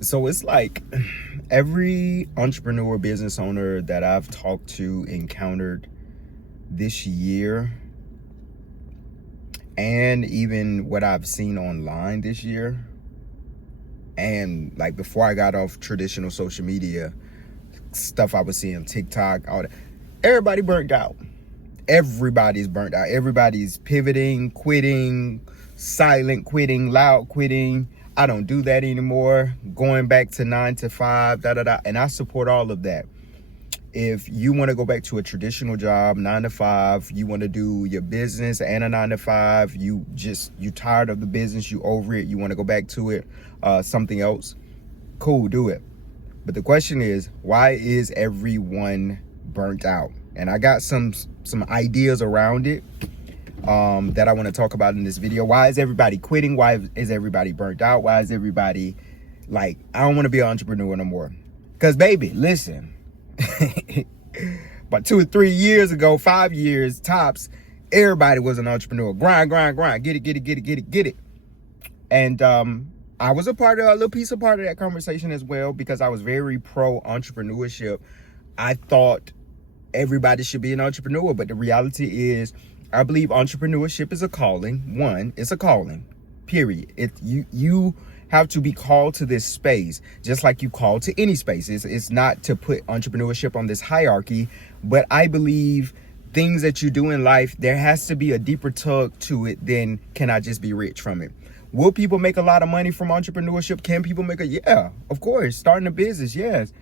So it's like every entrepreneur business owner that I've talked to, encountered this year, and even what I've seen online this year, and like before I got off traditional social media, stuff I was seeing, TikTok, all that, everybody burnt out. Everybody's burnt out. Everybody's pivoting, quitting, silent quitting, loud quitting. I don't do that anymore. Going back to 9 to 5, da da da. And I support all of that. If you want to go back to a traditional job, 9 to 5, you want to do your business and a 9 to 5, you tired of the business, you over it, you want to go back to it, something else, cool, do it. But the question is, why is everyone burnt out? And I got some ideas around it that I want to talk about in this video. Why is everybody quitting? Why is everybody burnt out? Why is everybody like, I don't want to be an entrepreneur no more? Because baby, listen, about 2 or 3 years ago, 5 years tops, everybody was an entrepreneur. Grind, get it. And I was a little piece of that conversation as well, because I was very pro entrepreneurship. I thought everybody should be an entrepreneur, but the reality is, I believe entrepreneurship is a calling. One, it's a calling, period. You have to be called to this space, just like you call to any space. It's not to put entrepreneurship on this hierarchy, but I believe things that you do in life, there has to be a deeper tug to it than can I just be rich from it. Will people make a lot of money from entrepreneurship? Can people make yeah, of course. Starting a business, yes.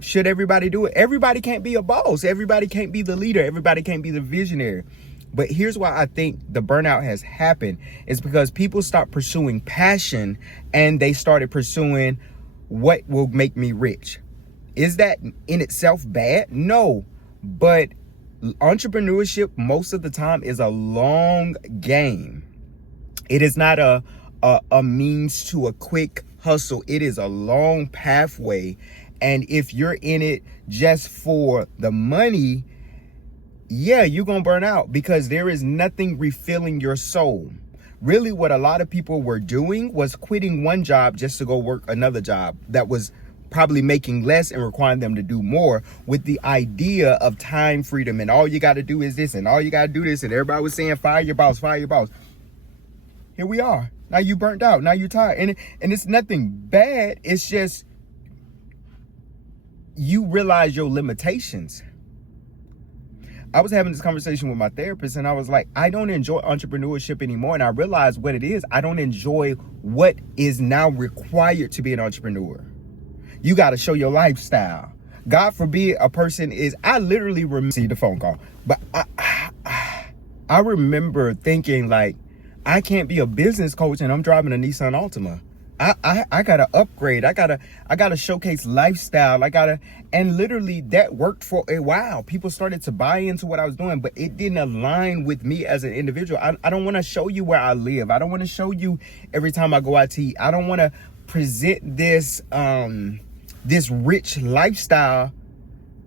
Should everybody do it? Everybody can't be a boss. Everybody can't be the leader. Everybody can't be the visionary. But here's why I think the burnout has happened. It's because people stopped pursuing passion and they started pursuing what will make me rich. Is that in itself bad? No. But entrepreneurship most of the time is a long game. It is not a means to a quick hustle. It is a long pathway. And if you're in it just for the money, yeah, you're going to burn out, because there is nothing refilling your soul. Really, what a lot of people were doing was quitting one job just to go work another job that was probably making less and requiring them to do more, with the idea of time freedom. And all you got to do is this, and all you got to do this. And everybody was saying, fire your boss, fire your boss. Here we are. Now you burnt out. Now you're tired. And it's nothing bad. It's just you realize your limitations. I was having this conversation with my therapist, and I was like, I don't enjoy entrepreneurship anymore. And I realized what it is. I don't enjoy what is now required to be an entrepreneur. You got to show your lifestyle. God forbid a person is, I literally see the phone call, but I remember thinking like, I can't be a business coach and I'm driving a Nissan Altima. I gotta upgrade. I gotta showcase lifestyle. And literally that worked for a while. People started to buy into what I was doing, but it didn't align with me as an individual. I don't want to show you where I live. I don't want to show you every time I go out to eat. I don't want to present this this rich lifestyle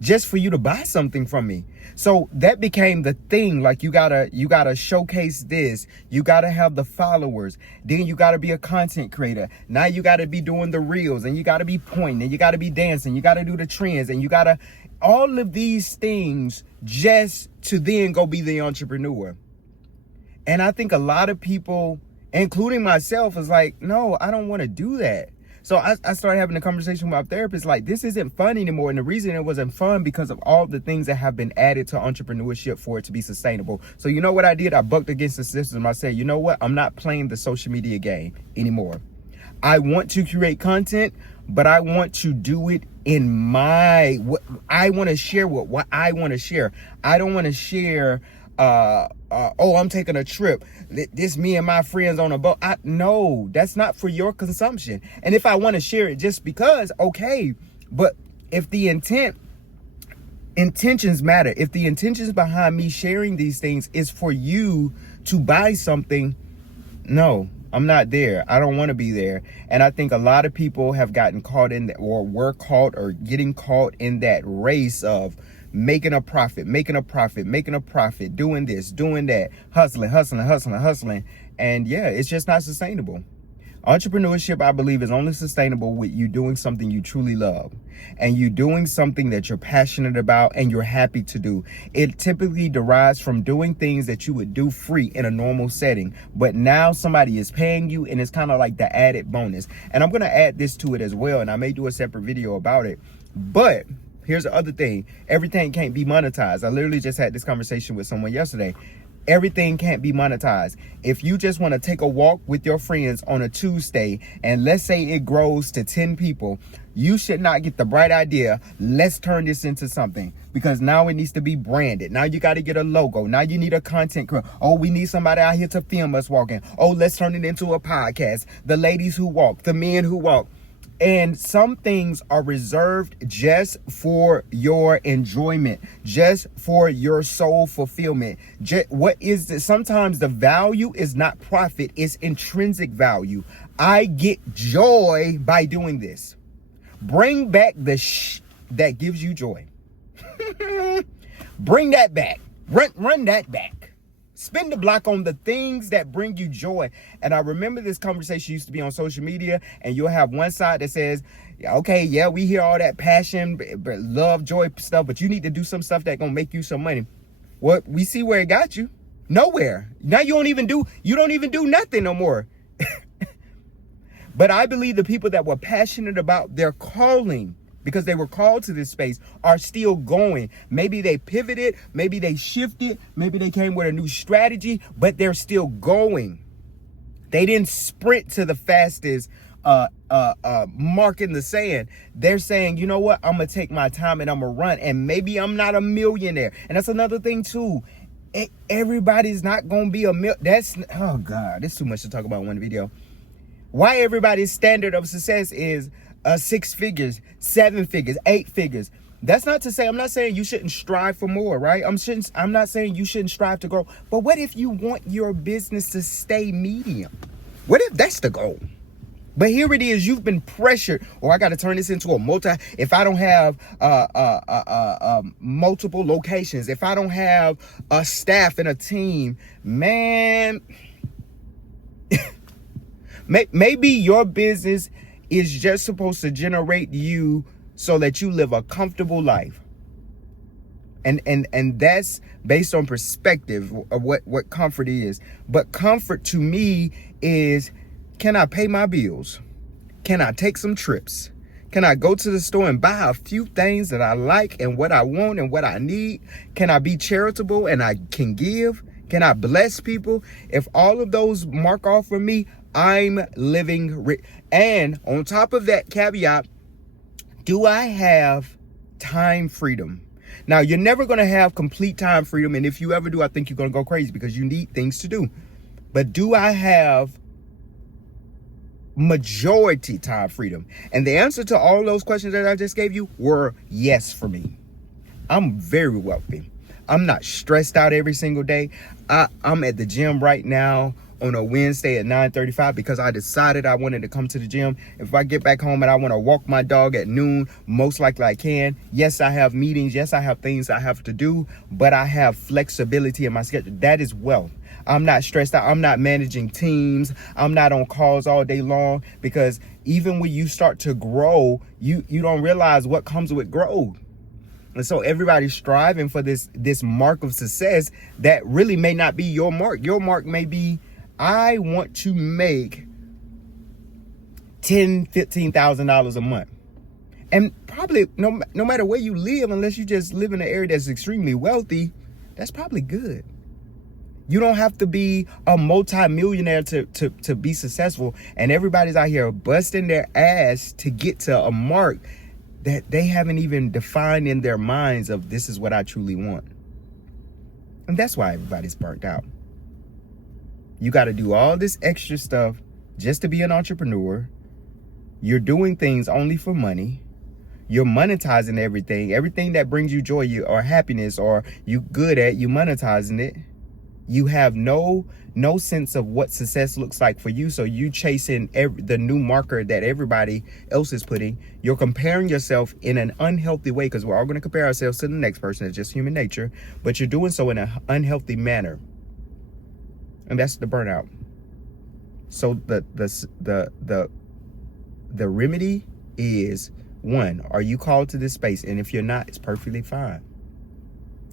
just for you to buy something from me. So that became the thing. Like you gotta showcase this. You gotta have the followers. Then you gotta be a content creator. Now you gotta be doing the reels, and you gotta be pointing, and you gotta be dancing. You gotta do the trends, and you gotta all of these things just to then go be the entrepreneur. And I think a lot of people, including myself, is like, no, I don't want to do that. So I started having a conversation with my therapist, like, this isn't fun anymore. And the reason it wasn't fun because of all the things that have been added to entrepreneurship for it to be sustainable. So you know what I did? I bucked against the system. I said, you know what? I'm not playing the social media game anymore. I want to create content, but I want to do it in what I want to share, what I want to share. I don't want to share, oh, I'm taking a trip. This me and my friends on a boat. No, that's not for your consumption. And if I want to share it just because, okay, but if the intentions matter, if the intentions behind me sharing these things is for you to buy something, no, I'm not there. I don't want to be there. And I think a lot of people have gotten caught in that, or were caught or getting caught in that race of making a profit, doing this, doing that, hustling. And yeah, it's just not sustainable. Entrepreneurship, I believe, is only sustainable with you doing something you truly love and you doing something that you're passionate about and you're happy to do. It typically derives from doing things that you would do free in a normal setting, but now somebody is paying you, and it's kind of like the added bonus. And I'm going to add this to it as well, and I may do a separate video about it. But here's the other thing. Everything can't be monetized. I literally just had this conversation with someone yesterday. Everything can't be monetized. If you just want to take a walk with your friends on a Tuesday, and let's say it grows to 10 people, you should not get the bright idea, let's turn this into something, because now it needs to be branded. Now you got to get a logo. Now you need a content crew. Oh, we need somebody out here to film us walking. Oh, let's turn it into a podcast. The ladies who walk, the men who walk. And some things are reserved just for your enjoyment, just for your soul fulfillment. What is this? Sometimes the value is not profit, it's intrinsic value. I get joy by doing this. Bring back the that gives you joy. Bring that back. Run that back. Spend the block on the things that bring you joy. And I remember this conversation used to be on social media, and you'll have one side that says, okay, yeah, we hear all that passion, but love, joy stuff, but you need to do some stuff that's gonna make you some money. Well, we see where it got you. Nowhere. Now you don't even do nothing no more. But I believe the people that were passionate about their calling, because they were called to this space, are still going. Maybe they pivoted, maybe they shifted, maybe they came with a new strategy, but they're still going. They didn't sprint to the fastest mark in the sand. They're saying, you know what, I'm gonna take my time and I'm gonna run, and maybe I'm not a millionaire. And that's another thing too. Everybody's not gonna be oh God, there's too much to talk about in one video. Why everybody's standard of success is 6 figures, 7 figures, 8 figures. That's not to say, I'm not saying you shouldn't strive for more, right? I'm not saying you shouldn't strive to grow. But what if you want your business to stay medium? What if that's the goal? But here it is, you've been pressured, or I got to turn this into a if I don't have multiple locations, if I don't have a staff and a team, man, maybe your business is just supposed to generate you so that you live a comfortable life. And that's based on perspective of what comfort is. But comfort to me is, can I pay my bills? Can I take some trips? Can I go to the store and buy a few things that I like and what I want and what I need? Can I be charitable and I can give? Can I bless people? If all of those mark off for me, I'm living rich. And on top of that caveat, do I have time freedom? Now, you're never going to have complete time freedom. And if you ever do, I think you're going to go crazy because you need things to do. But do I have majority time freedom? And the answer to all those questions that I just gave you were yes for me. I'm very wealthy. I'm not stressed out every single day. I'm at the gym right now on a Wednesday at 9:35 because I decided I wanted to come to the gym. If I get back home and I want to walk my dog at noon, most likely I can. Yes, I have meetings. Yes, I have things I have to do, but I have flexibility in my schedule. That is wealth. I'm not stressed out. I'm not managing teams. I'm not on calls all day long, because even when you start to grow, you don't realize what comes with growth. And so everybody's striving for this mark of success that really may not be your mark. Your mark may be, I want to make $10,000, $15,000 a month. And probably no matter where you live, unless you just live in an area that's extremely wealthy, that's probably good. You don't have to be a multi-millionaire to be successful. And everybody's out here busting their ass to get to a mark that they haven't even defined in their minds of, this is what I truly want. And that's why everybody's burnt out. You got to do all this extra stuff just to be an entrepreneur. You're doing things only for money. You're monetizing everything that brings you joy or happiness, or you good at, you monetizing it. You have no sense of what success looks like for you. So you chasing the new marker that everybody else is putting. You're comparing yourself in an unhealthy way, because we're all going to compare ourselves to the next person. It's just human nature. But you're doing so in an unhealthy manner. And that's the burnout. So the remedy is, one, are you called to this space? And if you're not, it's perfectly fine.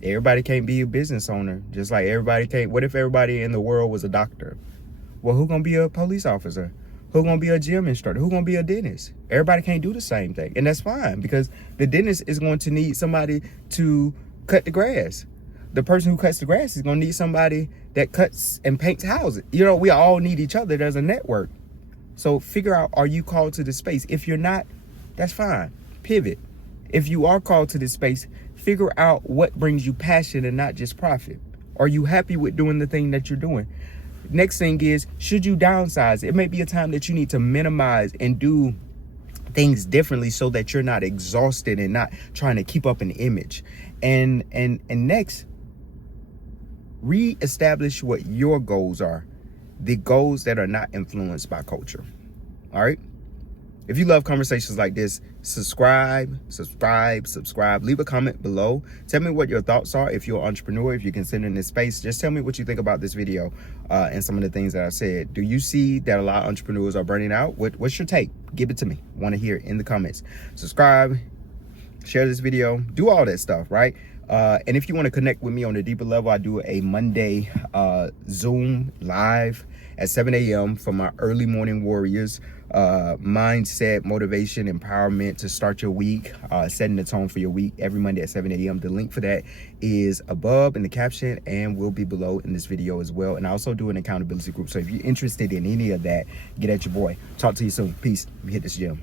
Everybody can't be a business owner, just like everybody can't. What if everybody in the world was a doctor? Well, who gonna be a police officer? Who gonna be a gym instructor? Who gonna be a dentist? Everybody can't do the same thing, and that's fine, because the dentist is going to need somebody to cut the grass. The person who cuts the grass is gonna need somebody that cuts and paints houses. You know, we all need each other. There's a network. So figure out, are you called to this space? If you're not, that's fine. Pivot. If you are called to this space, figure out what brings you passion and not just profit. Are you happy with doing the thing that you're doing? Next thing is, should you downsize? It may be a time that you need to minimize and do things differently so that you're not exhausted and not trying to keep up an image. And next, reestablish what your goals are. The goals that are not influenced by culture. All right? If you love conversations like this, subscribe. Leave a comment below. Tell me what your thoughts are. If you're an entrepreneur, if you're considering this space, just tell me what you think about this video and some of the things that I said. Do you see that a lot of entrepreneurs are burning out? What's your take? Give it to me. I want to hear it in the comments. Subscribe, share this video, do all that stuff, right? And if you want to connect with me on a deeper level, I do a Monday Zoom live at 7 a.m. for my early morning warriors. Mindset, motivation, empowerment to start your week, setting the tone for your week every Monday at 7 a.m. The link for that is above in the caption and will be below in this video as well. And I also do an accountability group. So if you're interested in any of that, get at your boy. Talk to you soon. Peace. Let me hit this gym.